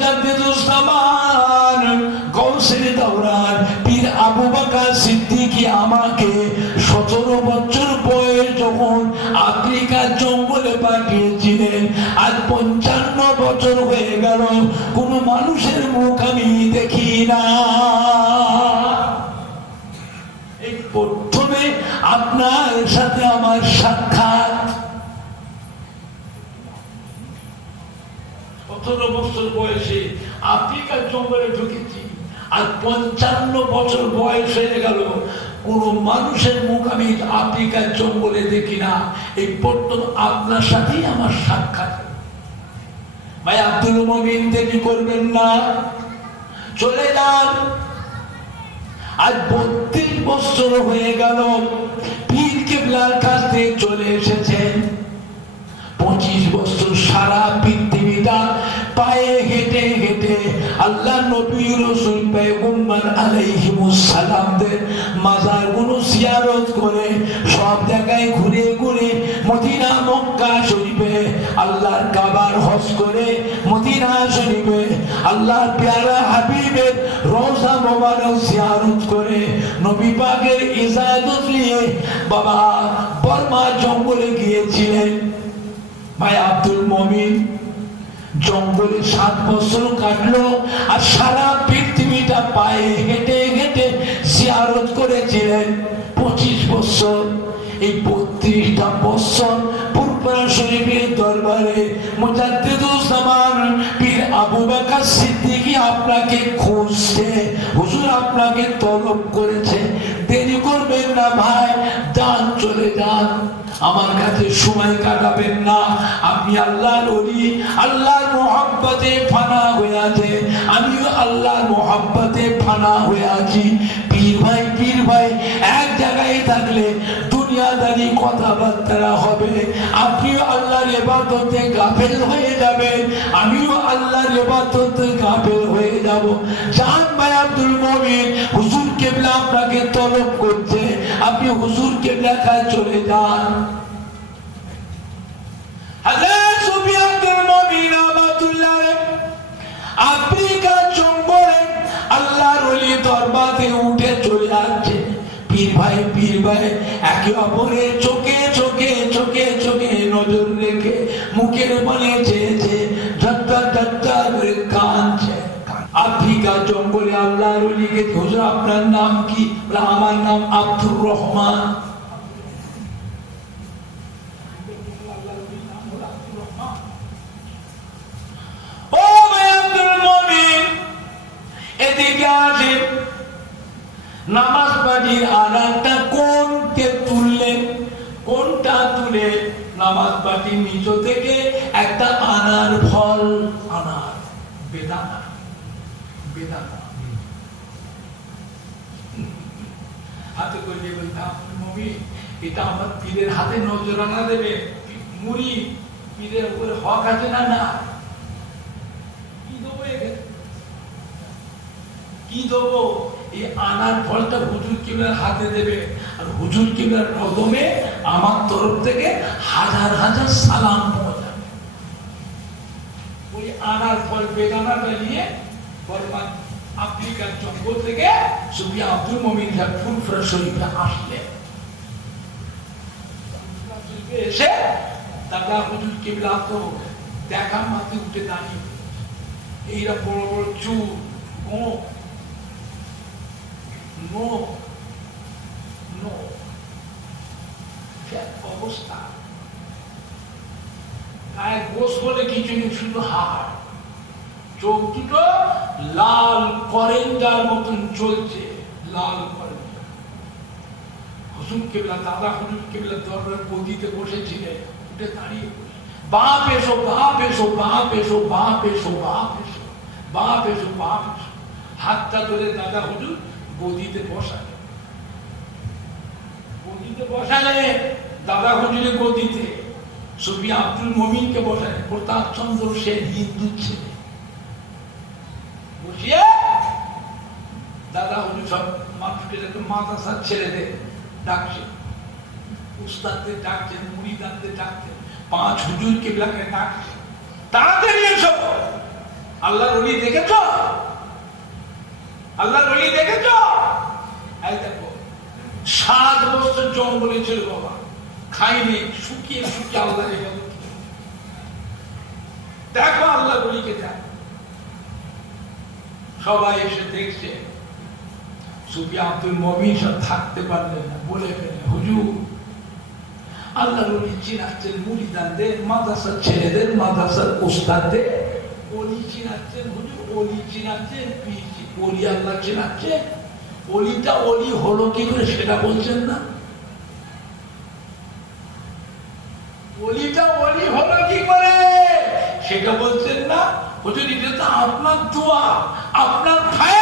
মুজাদ্দিদুস জামান গৌসের দৌরান পীর আবু বকর সিদ্দিকী আমাকে 17 বছর বয়স যখন আফ্রিকার জঙ্গলে পাঠিয়েছিলেন, আজ 55 বছর হয়ে গেল, কোন মানুষের মুখ আমি দেখি না। এই প্রথমে আপনার সাথে আমার সাক্ষাৎ। 17 বছর বয়সে আফ্রিকার জঙ্গলে ঢুকেছি, আর 55 বছর বয়স হয়ে গেল, কোন মানুষের মুখ আমি আফ্রিকার জঙ্গলে দেখি না। এই প্রথম আপনার সাথেই আমার সাক্ষাৎ। ভাই আব্দুল মুমিন, দেরি করবেন না, চলে যান। আজ 32 বছর হয়ে গেল পীর কিবলার কাছে চলে এসেছেন। 25 বছর সারা পৃথিবীটা পায়ে হেঁটে হেঁটে আল্লাহ নবী রাসূল পয়গম্বর আলাইহিমুস সালামদের মাজারগুলো জিয়ারত করে, সব জায়গায় ঘুরে ঘুরে মদিনা মক্কা শরীফে আল্লাহর কাবার হজ করে, মদিনা শরীফে আল্লাহর প্যারা হাবিবের রওজা মোবারক জিয়ারত করে, নবী পাকের ইজাজত নিয়ে বাবা বর্মা জঙ্গলে গিয়েছিলেন। ভাই আব্দুল মুমিন জঙ্গলে 7 বছর কাটলো, আর সারা পৃথিবীটা পায়ে হেঁটে হেঁটে জিয়ারত করেছিলেন 25 বছর। এই 32টা বছর পুরপুরা শরীফের দরবারে মুজাদ্দিদুস জামান পীর আবু বকর সিদ্দিকী আপনাকে খুঁজছে, হুজুর আপনাকে তলব করেছে। দেরি করবেন না ভাই, যান, চলে যান, আমার কাছে সময় কাটাবেন না। আপনি আল্লাহর ওলি, আল্লাহর মহব্বতে ফানা হয়ে আছে, আমিও আল্লাহর মহব্বতে ফানা হয়ে আছি। পীর ভাই এক জায়গায় থাকলে দুনিয়াদারি কথাবার্তা হবে, আপনিও আল্লাহর ইবাদতে গাফেল হয়ে যাবেন, আমিও আল্লাহর ইবাদতে গাফেল হয়ে যাব। জান ভাই আব্দুল মুমিন, হুজুর কিবলা আপনাকে তলব করছে, আপনি হুজুর কিবলা কাছে চলে যান। হযরত সুফিয়ান আব্দুল মুমিন রাহমাতুল্লাহ আফ্রিকা জঙ্গলে আল্লাহর ওলি দরবারে উঠে চলে আসছে। পীর ভাই একে অপরের চোখে চোখে চোখে চোখে নজর রেখে মুখের মনে চেয়েছে, ঝট্টা করে কাঁদছে। আফ্রিকা জঙ্গলে আল্লাহর ওলিকে, হুজুর আপনার নাম কি? আমার নাম আব্দুর রহমান। ও ভাই আব্দুল মুমিন, এদিকে আসেন। নামাজ বাড়ির আনারটা কোনকে তুললেন? কোনটা তুলে নামাজ বাড়ির নিচ থেকে একটা আনার ফল, আনার বেদানা, হাতে করে বলতাম, মমি এটা আমার পীরের হাতে নজরানা দেবে, মুড়ি পীরের উপরে হক আছে না? না, কি দেবো? এই আনার ফলটা হুজুর কিবলার হাতে দেবে, আর হুজুর কিবলার কদমে আমার তরফ থেকে হাজার হাজার সালাম পৌঁছাবে। ওই আনার ফল বেদানাটা নিয়ে বর্মা আফ্রিকার জঙ্গল থেকে সুফিয়ান আব্দুল মুমিন সাহেব ফুরফুরা শরীফে আসলেন। এসে দাদা হুজুর কিবলা তো দেখা মাত্র উঠে দাঁড়িয়ে, এইরা বড় বড় চুল, অবস্থা, গায়ে গোস বলে কিছু নেই, শুধু হাড়, চোখ দুটো লাল করেঞ্জার মতন চলছে, লাল করেঞ্জা। হুজুর কিবলা, দাদা হুজুর কিবলা দরবারে গদিতে বসেছিলেন, উঠে দাঁড়িয়ে বাপ এসো, বাপ এসো, বাপ এসো, বাপ এসো, বাপ এসো, বাপ এসো, বাপ এসো। হাতটা ধরে দাদা হুজুর গদিতে বসালেন। গদিতে বসালেন দাদা হুজুরের গদিতে, সুফিয়ান আব্দুল মুমিনকে বসালেন। প্রতাপ চন্দ্র সেন হিন্দু ছেলে, বসিয়ে দাদা হুজুর সব মানুষকে মাদ্রাসার ছেলেদের ডাকছেন, উস্তাদদের ডাকছেন, মুরিদানদের ডাকছেন, 5 হুজুর কিবলাকে ডাকছেন, তাড়াতাড়ি এসো। আল্লাহর ওলি দেখেছ? আল্লাহর ওলি দেখেছ? এই দেখো 7 বছর জঙ্গলে ছিল বাবা, খাইনি, শুকিয়ে শুকিয়ে আল্লাহ গেল। দেখো আল্লাহর ওলিকে দেখো। সবাই এসে দেখছে। সুফি আব্দুল মুমিন সব থাকতে পারলেন না, বলে ফেলে, হুজুর আল্লাহর ওলি চিনাচ্ছেন মুরিদানদের, মাদ্রাসার ছেলেদের, মাদ্রাসার ওস্তাদদের। ওলি চিনাচ্ছেন হুজুর, ওলি চিনাচ্ছেন, ওলি আল্লাহ চিনাচ্ছেন। ওলিটা ওলি হলো কি করে সেটা বলছেন না? ওলিটা ওলি হলো কি করে সেটা বলছেন না? হুজুর এটা তো আপনার দোয়া, আপনার ভাই